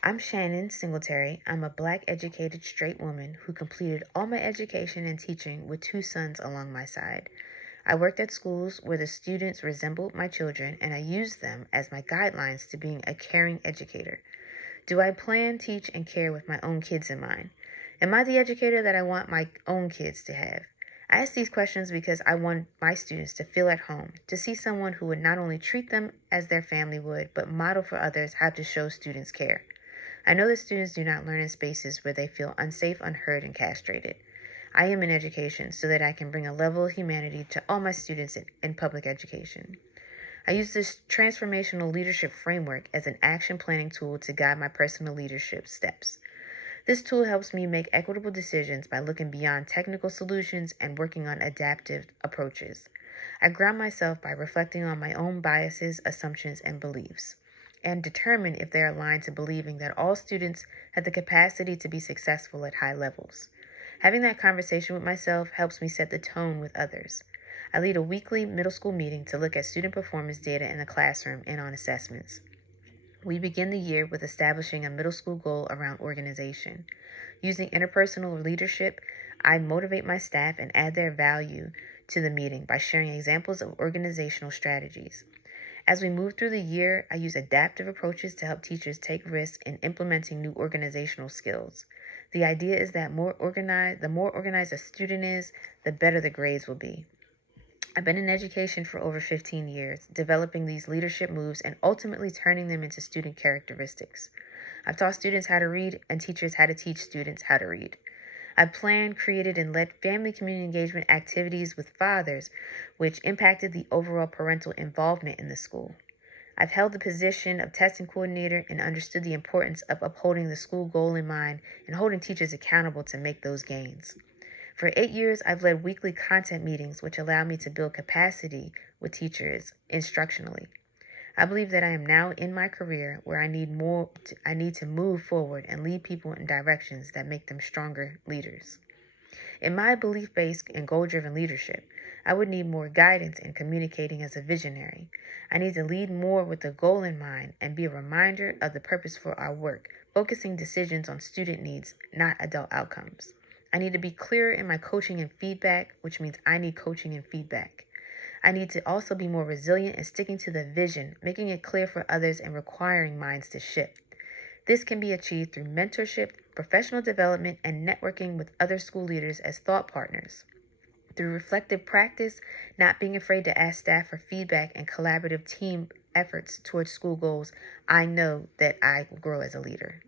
I'm Shannon Singletary. I'm a Black educated straight woman who completed all my education and teaching with two sons along my side. I worked at schools where the students resembled my children, and I used them as my guidelines to being a caring educator. Do I plan, teach, and care with my own kids in mind? Am I the educator that I want my own kids to have? I ask these questions because I want my students to feel at home, to see someone who would not only treat them as their family would, but model for others how to show students care. I know that students do not learn in spaces where they feel unsafe, unheard, and castrated. I am in education so that I can bring a level of humanity to all my students in public education. I use this transformational leadership framework as an action planning tool to guide my personal leadership steps. This tool helps me make equitable decisions by looking beyond technical solutions and working on adaptive approaches. I ground myself by reflecting on my own biases, assumptions, and beliefs, and determine if they are aligned to believing that all students have the capacity to be successful at high levels. Having that conversation with myself helps me set the tone with others. I lead a weekly middle school meeting to look at student performance data in the classroom and on assessments. We begin the year with establishing a middle school goal around organization. Using interpersonal leadership, I motivate my staff and add their value to the meeting by sharing examples of organizational strategies. As we move through the year, I use adaptive approaches to help teachers take risks in implementing new organizational skills. The idea is that the more organized a student is, the better the grades will be. I've been in education for over 15 years, developing these leadership moves and ultimately turning them into student characteristics. I've taught students how to read and teachers how to teach students how to read. I've planned, created, and led family community engagement activities with fathers, which impacted the overall parental involvement in the school. I've held the position of testing coordinator and understood the importance of upholding the school goal in mind and holding teachers accountable to make those gains. For 8 years, I've led weekly content meetings, which allow me to build capacity with teachers instructionally. I believe that I am now in my career where I need to move forward and lead people in directions that make them stronger leaders. In my belief-based and goal-driven leadership, I would need more guidance in communicating as a visionary. I need to lead more with the goal in mind and be a reminder of the purpose for our work, focusing decisions on student needs, not adult outcomes. I need to be clearer in my coaching and feedback, which means I need coaching and feedback. I need to also be more resilient and sticking to the vision, making it clear for others and requiring minds to shift. This can be achieved through mentorship, professional development, and networking with other school leaders as thought partners. Through reflective practice, not being afraid to ask staff for feedback, and collaborative team efforts towards school goals, I know that I will grow as a leader.